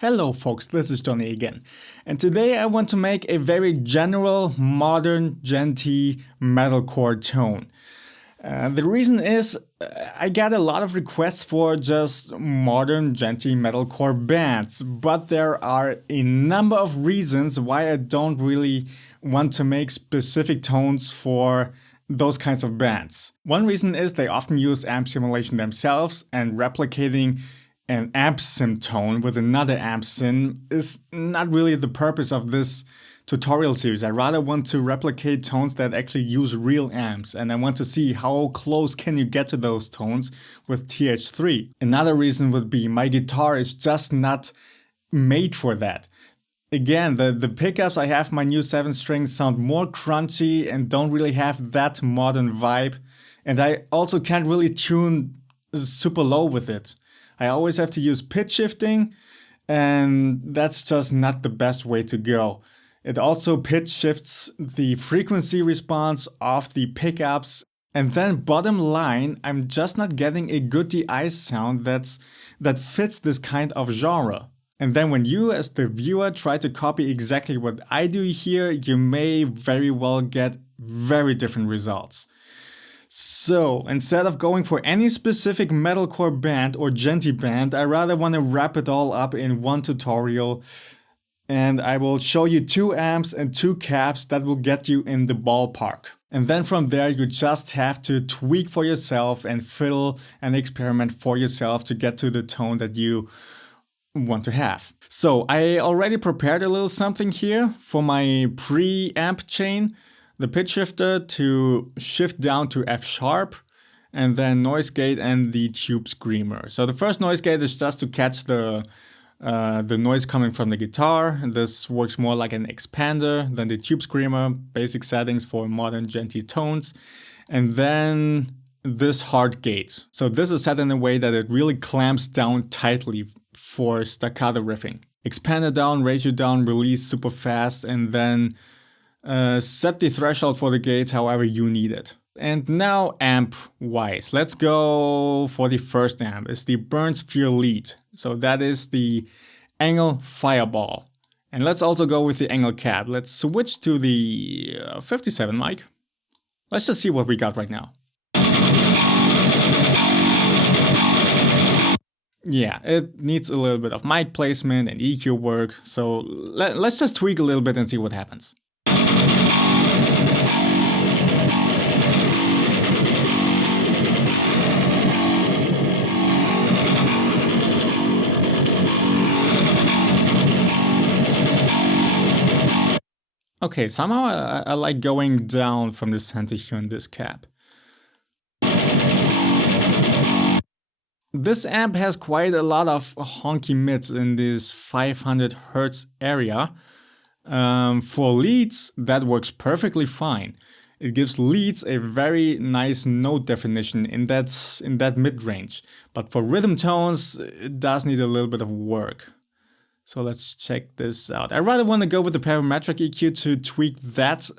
Hello folks, this is Johnny again, and today I want to make a very general modern djenty metalcore tone. The reason is I get a lot of requests for just modern djenty metalcore bands, but there are a number of reasons why I don't really want to make specific tones for those kinds of bands. One reason is they often use amp simulation themselves, and replicating an amp sim tone with another amp sim is not really the purpose of this tutorial series. I rather want to replicate tones that actually use real amps, and I want to see how close can you get to those tones with TH3. Another reason would be my guitar is just not made for that. Again, the pickups I have, my new 7 strings, sound more crunchy and don't really have that modern vibe, and I also can't really tune super low with it. I always have to use pitch shifting, and that's just not the best way to go. It also pitch shifts the frequency response of the pickups, and then bottom line, I'm just not getting a good DI sound that fits this kind of genre. And then when you as the viewer try to copy exactly what I do here, you may very well get very different results. So, instead of going for any specific metalcore band or djenty band, I rather want to wrap it all up in one tutorial, and I will show you 2 amps and 2 caps that will get you in the ballpark. And then from there you just have to tweak for yourself and fiddle and experiment for yourself to get to the tone that you want to have. So, I already prepared a little something here for my pre-amp chain. The pitch shifter to shift down to F sharp, and then noise gate and the tube screamer. So the first noise gate is just to catch the noise coming from the guitar. And this works more like an expander than the tube screamer, basic settings for modern djenty tones. And then this hard gate. So this is set in a way that it really clamps down tightly for staccato riffing. Expander down, ratio down, release super fast, and then set the threshold for the gates however you need it. And now amp wise, let's go for the first amp. It's the Burns Fear Lead. So that is the Engel Fireball. And let's also go with the Engel Cap. Let's switch to the 57 mic. Let's just see what we got right now. Yeah, it needs a little bit of mic placement and EQ work. So let's just tweak a little bit and see what happens. Okay, somehow I like going down from the center here in this cap. This amp has quite a lot of honky mids in this 500 Hz area. For leads, that works perfectly fine. It gives leads a very nice note definition in that mid-range. But for rhythm tones, it does need a little bit of work. So let's check this out. I rather want to go with the parametric EQ to tweak that,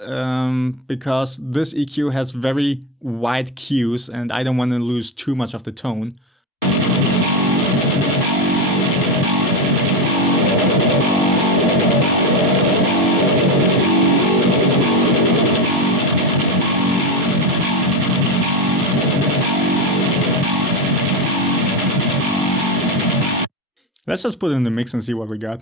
because this EQ has very wide cues and I don't want to lose too much of the tone. Let's just put it in the mix and see what we got.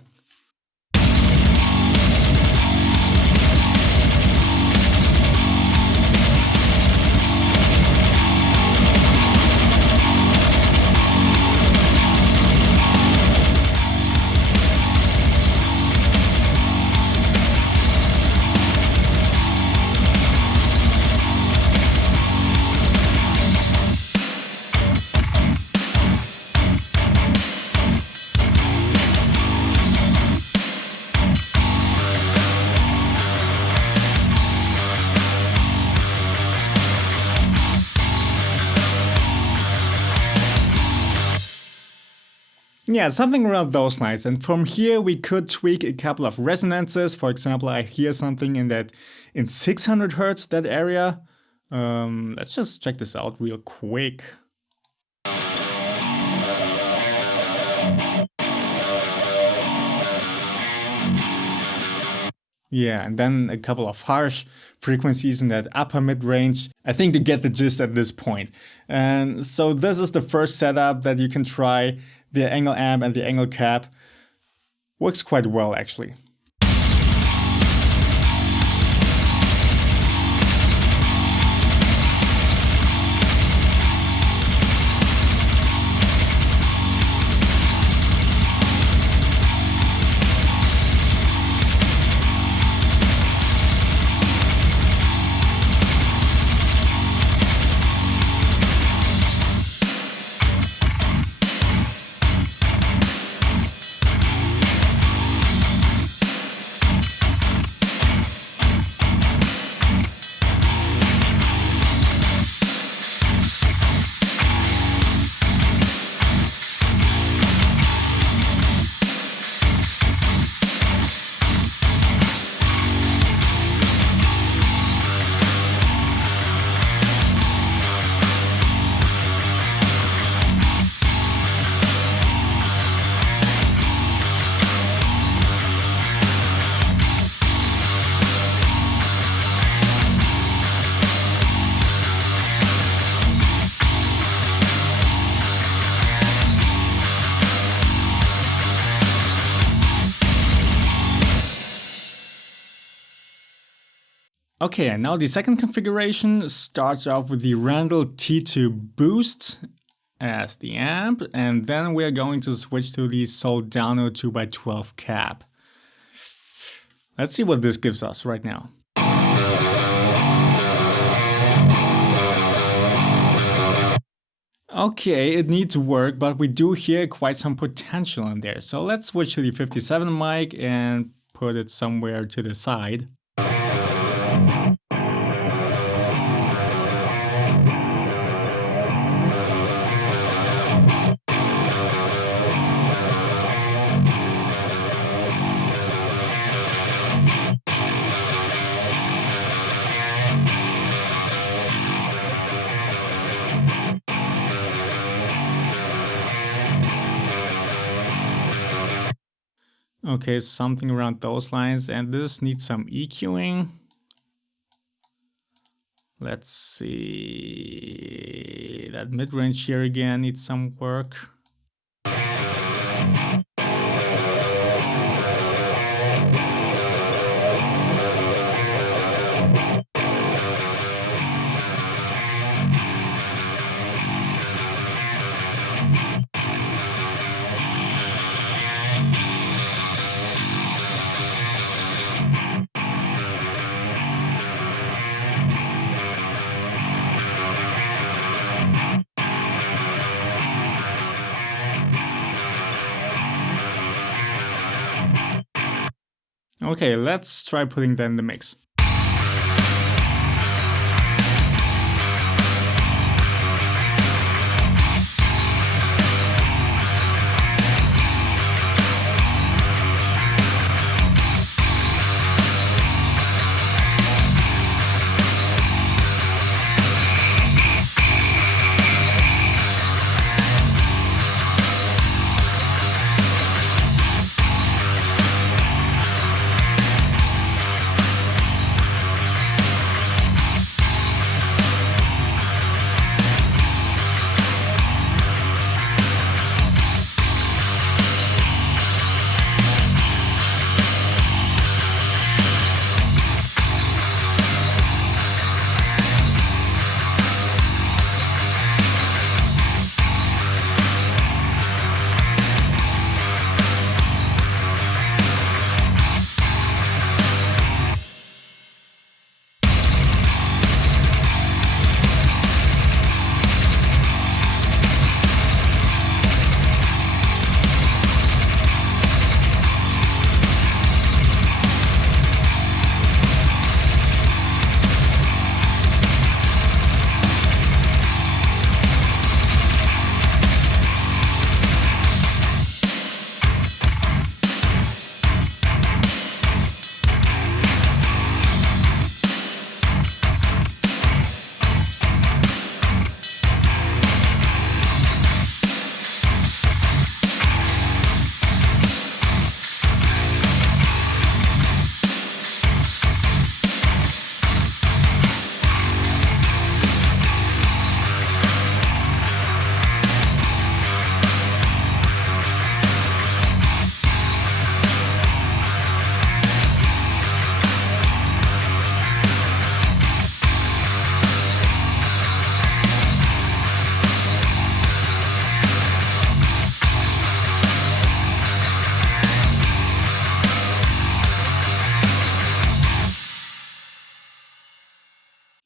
Yeah, something around those lines. And from here we could tweak a couple of resonances. For example, I hear something in 600 Hertz, that area. Let's just check this out real quick. Yeah, and then a couple of harsh frequencies in that upper mid-range. I think you get the gist at this point. And so this is the first setup that you can try. The angle amp and the angle cap works quite well actually. Okay, and now the second configuration starts off with the Randall T2 Boost as the amp, and then we're going to switch to the Soldano 2x12 cap. Let's see what this gives us right now. Okay, it needs work, but we do hear quite some potential in there. So let's switch to the 57 mic and put it somewhere to the side. Okay, something around those lines, and this needs some EQing. Let's see, that mid-range here again needs some work. Okay, let's try putting that in the mix.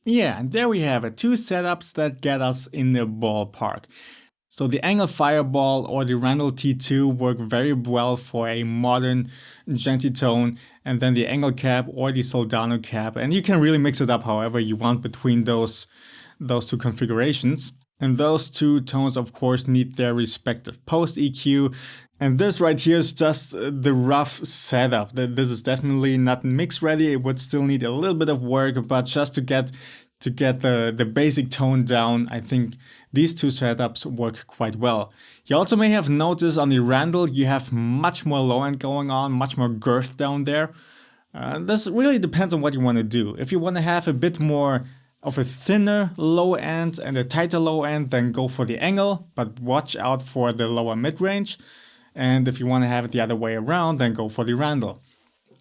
Yeah, and there we have it, 2 setups that get us in the ballpark. So the Angle Fireball or the Randall T2 work very well for a modern Djenty tone, and then the Angle Cap or the Soldano Cap, and you can really mix it up however you want between those 2 configurations. And those 2 tones of course need their respective post EQ, and this right here is just the rough setup. This is definitely not mix ready, it would still need a little bit of work, but just to get the basic tone down, I think these 2 setups work quite well. You also may have noticed on the Randall you have much more low end going on, much more girth down there. This really depends on what you want to do. If you want to have a bit more of a thinner low end and a tighter low end, then go for the Angle, but watch out for the lower mid range. And if you want to have it the other way around, then go for the Randall.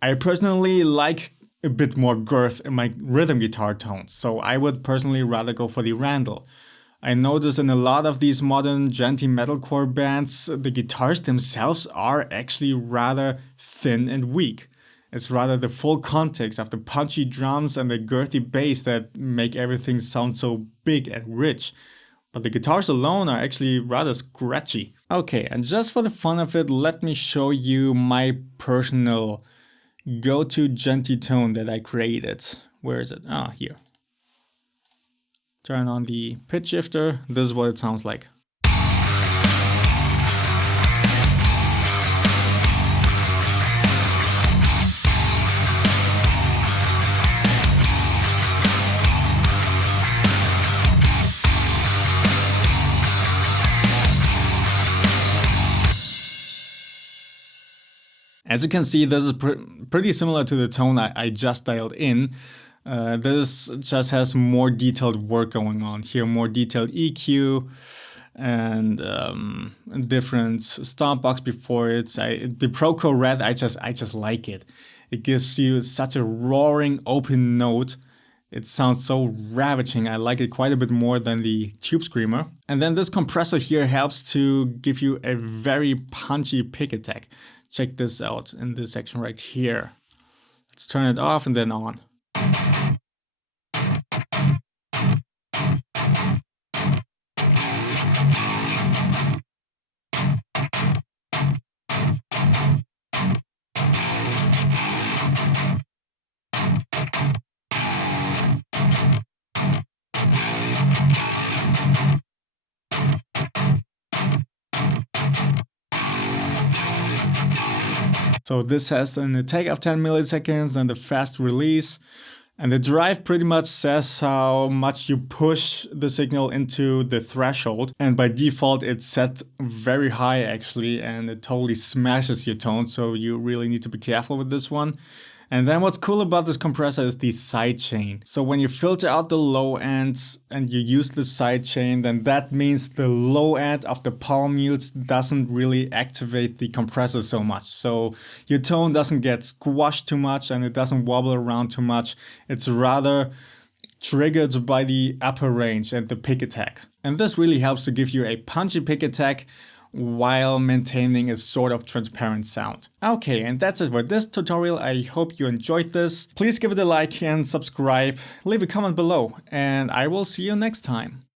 I personally like a bit more girth in my rhythm guitar tones, so I would personally rather go for the Randall. I notice in a lot of these modern djenty metalcore bands, the guitars themselves are actually rather thin and weak. It's rather the full context of the punchy drums and the girthy bass that make everything sound so big and rich. But the guitars alone are actually rather scratchy. Okay, and just for the fun of it, let me show you my personal go-to djenty tone that I created. Where is it? Ah, here. Turn on the pitch shifter. This is what it sounds like. As you can see, this is pretty similar to the tone I just dialed in. This just has more detailed work going on here, more detailed EQ and different stomp box before it. The Proco Red, I just like it. It gives you such a roaring open note. It sounds so ravaging. I like it quite a bit more than the Tube Screamer. And then this compressor here helps to give you a very punchy pick attack. Check this out in this section right here. Let's turn it off and then on. So this has an attack of 10 milliseconds and a fast release. And the drive pretty much says how much you push the signal into the threshold. And by default, it's set very high actually, and it totally smashes your tone. So you really need to be careful with this one. And then what's cool about this compressor is the sidechain. So when you filter out the low end and you use the sidechain, then that means the low end of the palm mutes doesn't really activate the compressor so much. So your tone doesn't get squashed too much and it doesn't wobble around too much. It's rather triggered by the upper range and the pick attack. And this really helps to give you a punchy pick attack while maintaining a sort of transparent sound. Okay, and that's it for this tutorial. I hope you enjoyed this. Please give it a like and subscribe, leave a comment below, and I will see you next time.